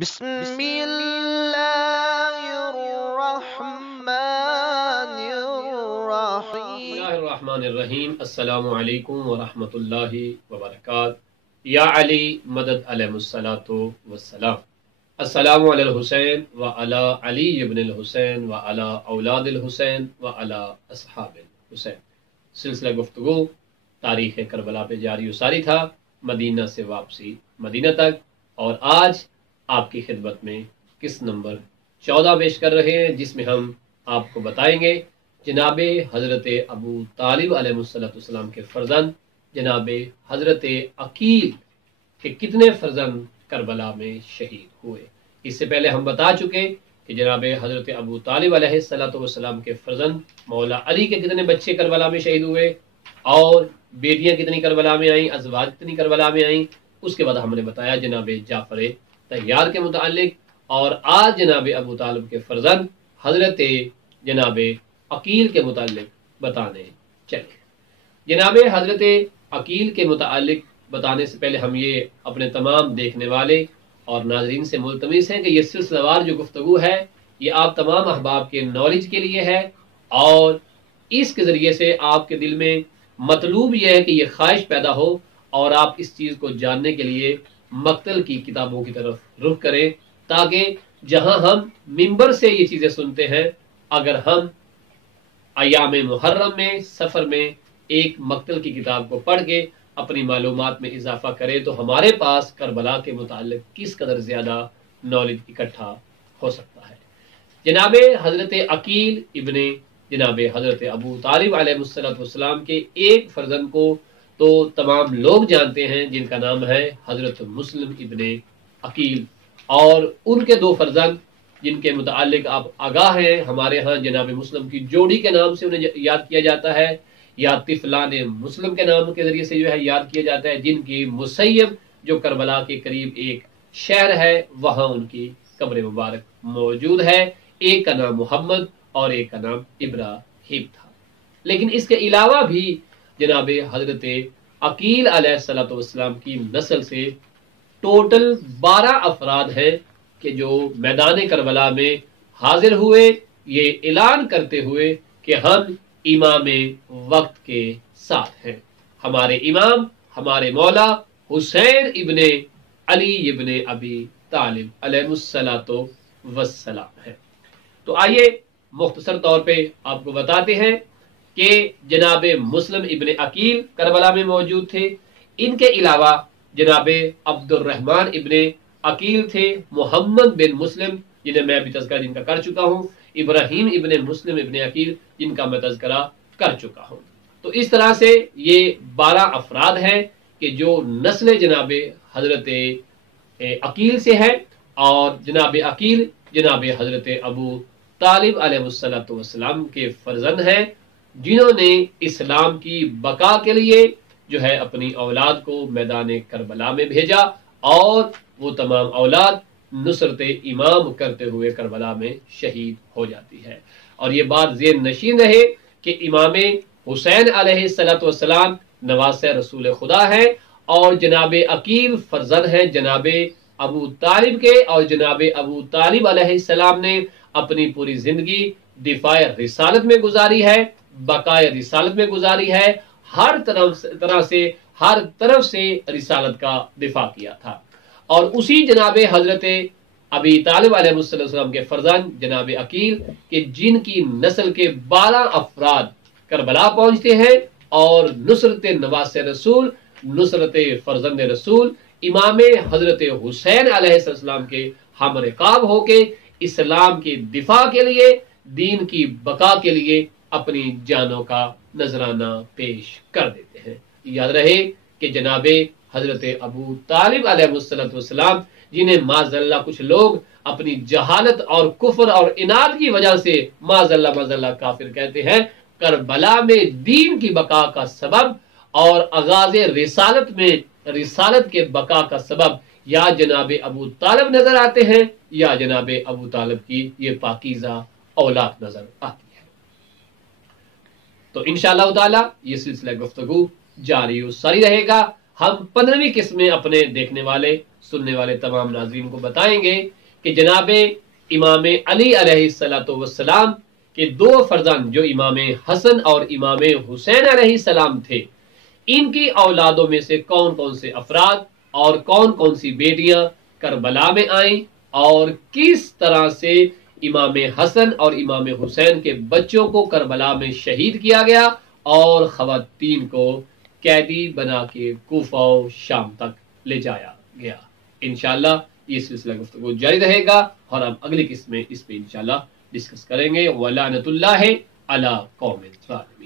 بسم اللہ الرحمن الرحیم۔ اللہ الرحمن الرحیم۔ السلام علیکم ورحمۃ اللہ وبرکاتہ۔ یا علی مدد علیہ الصلاۃ والسلام۔ السلام علی الحسین وعلی علی ابن الحسین وعلی اولاد الحسین وعلی اصحاب الحسین۔ سلسلہ گفتگو تاریخ کربلا پہ جاری و ساری تھا، مدینہ سے واپسی مدینہ تک، اور آج آپ کی خدمت میں قسط نمبر 14 پیش کر رہے ہیں، جس میں ہم آپ کو بتائیں گے جناب حضرت ابو طالب علیہ السلام کے فرزند جناب حضرت عقیل کے کتنے فرزند کربلا میں شہید ہوئے۔ اس سے پہلے ہم بتا چکے کہ جناب حضرت ابو طالب علیہ السلام کے فرزند مولا علی کے کتنے بچے کربلا میں شہید ہوئے، اور بیٹیاں کتنی کربلا میں آئیں، ازواج کتنی کربلا میں آئیں۔ اس کے بعد ہم نے بتایا جناب جعفر طیار کے متعلق، اور آج جناب ابو طالب کے فرزند حضرت جناب عقیل کے متعلق بتانے چلے۔ جناب حضرت عقیل کے متعلق بتانے سے پہلے ہم یہ اپنے تمام دیکھنے والے اور ناظرین سے ملتمس ہیں کہ یہ سلسلہ وار جو گفتگو ہے یہ آپ تمام احباب کے نالج کے لیے ہے، اور اس کے ذریعے سے آپ کے دل میں مطلوب یہ ہے کہ یہ خواہش پیدا ہو اور آپ اس چیز کو جاننے کے لیے مقتل کی کتابوں کی طرف رخ کریں، تاکہ جہاں ہم منبر سے یہ چیزیں سنتے ہیں، اگر ہم ایام محرم میں سفر میں ایک مقتل کی کتاب کو پڑھ کے اپنی معلومات میں اضافہ کریں تو ہمارے پاس کربلا کے متعلق کس قدر زیادہ نالج اکٹھا ہو سکتا ہے۔ جناب حضرت عقیل ابن جناب حضرت ابو طالب علیہ السلام کے ایک فرزند کو تو تمام لوگ جانتے ہیں، جن کا نام ہے حضرت مسلم ابن عقیل، اور ان کے دو فرزند جن کے متعلق آپ آگاہ ہیں، ہمارے ہاں جناب مسلم کی جوڑی کے نام سے انہیں یاد کیا جاتا ہے، یا طفلان مسلم کے نام کے ذریعے سے جو ہے یاد کیا جاتا ہے، جن کی مسیب جو کربلا کے قریب ایک شہر ہے وہاں ان کی قبر مبارک موجود ہے۔ ایک کا نام محمد اور ایک کا نام ابراہیم تھا۔ لیکن اس کے علاوہ بھی جناب حضرت عقیل علیہ السلام کی نسل سے ٹوٹل 12 افراد ہیں کہ جو میدان کربلا میں حاضر ہوئے، یہ اعلان کرتے ہوئے کہ ہم امام وقت کے ساتھ ہیں، ہمارے امام ہمارے مولا حسین ابن علی ابن ابی طالب علیہ السلام ہے۔ تو آئیے مختصر طور پہ آپ کو بتاتے ہیں کہ جناب مسلم ابن عقیل کربلا میں موجود تھے، ان کے علاوہ جناب عبد الرحمن ابن عقیل تھے، محمد بن مسلم جنہیں میں ابھی تذکرہ جن کا کر چکا ہوں، ابراہیم ابن مسلم ابن عقیل جن کا میں تذکرہ کر چکا ہوں۔ تو اس طرح سے یہ 12 افراد ہیں کہ جو نسل جناب حضرت عقیل سے ہے، اور جناب عقیل جناب حضرت ابو طالب علیہ السلام کے فرزند ہیں، جنہوں نے اسلام کی بقا کے لیے جو ہے اپنی اولاد کو میدان کربلا میں بھیجا، اور وہ تمام اولاد نصرت امام کرتے ہوئے کربلا میں شہید ہو جاتی ہے۔ اور یہ بات ذہن نشین رہے کہ امام حسین علیہ السلام نواسہ رسول خدا ہے، اور جناب عقیل فرزند ہیں جناب ابو طالب کے، اور جناب ابو طالب علیہ السلام نے اپنی پوری زندگی دفاع رسالت میں گزاری ہے، بقائے رسالت میں گزاری ہے، ہر طرف سے رسالت کا دفاع کیا تھا۔ اور اسی جناب حضرت ابی طالب علیہ السلام کے فرزند جناب عقیل کہ جن کی نسل کے 12 افراد کربلا پہنچتے ہیں، اور نصرت نواس رسول، نصرت فرزند رسول امام حضرت حسین علیہ السلام کے ہم رکاب ہو کے اسلام کی دفاع کے لیے، دین کی بقا کے لیے اپنی جانوں کا نذرانہ پیش کر دیتے ہیں۔ یاد رہے کہ جناب حضرت ابو طالب علیہ السلام جنہیں معاذ اللہ کچھ لوگ اپنی جہالت اور کفر اور عناد کی وجہ سے معاذ اللہ کافر کہتے ہیں، کربلا میں دین کی بقا کا سبب اور آغاز رسالت میں رسالت کے بقا کا سبب یا جناب ابو طالب نظر آتے ہیں، یا جناب ابو طالب کی یہ پاکیزہ اولاد نظر آتی ہے۔ تو انشاءاللہ تعالی یہ سلسلہ گفتگو جاری و ساری رہے گا۔ ہم 15ویں قسط میں اپنے دیکھنے والے سننے والے تمام ناظرین کو بتائیں گے کہ جناب امام علی علیہ السلام کے دو فرزند جو امام حسن اور امام حسین علیہ السلام تھے، ان کی اولادوں میں سے کون کون سے افراد اور کون کون سی بیٹیاں کربلا میں آئیں اور کس طرح سے امام حسن اور امام حسین کے بچوں کو کربلا میں شہید کیا گیا اور خواتین کو قیدی بنا کے کوفہ و شام تک لے جایا گیا۔ انشاءاللہ یہ سلسلہ گفتگو جاری رہے گا اور ہم اگلی قسط میں اس پہ انشاءاللہ ڈسکس کریں گے۔ وَلَعْنَةُ اللَّهِ عَلَىٰ قَوْمِ الظَّالِمِينَ۔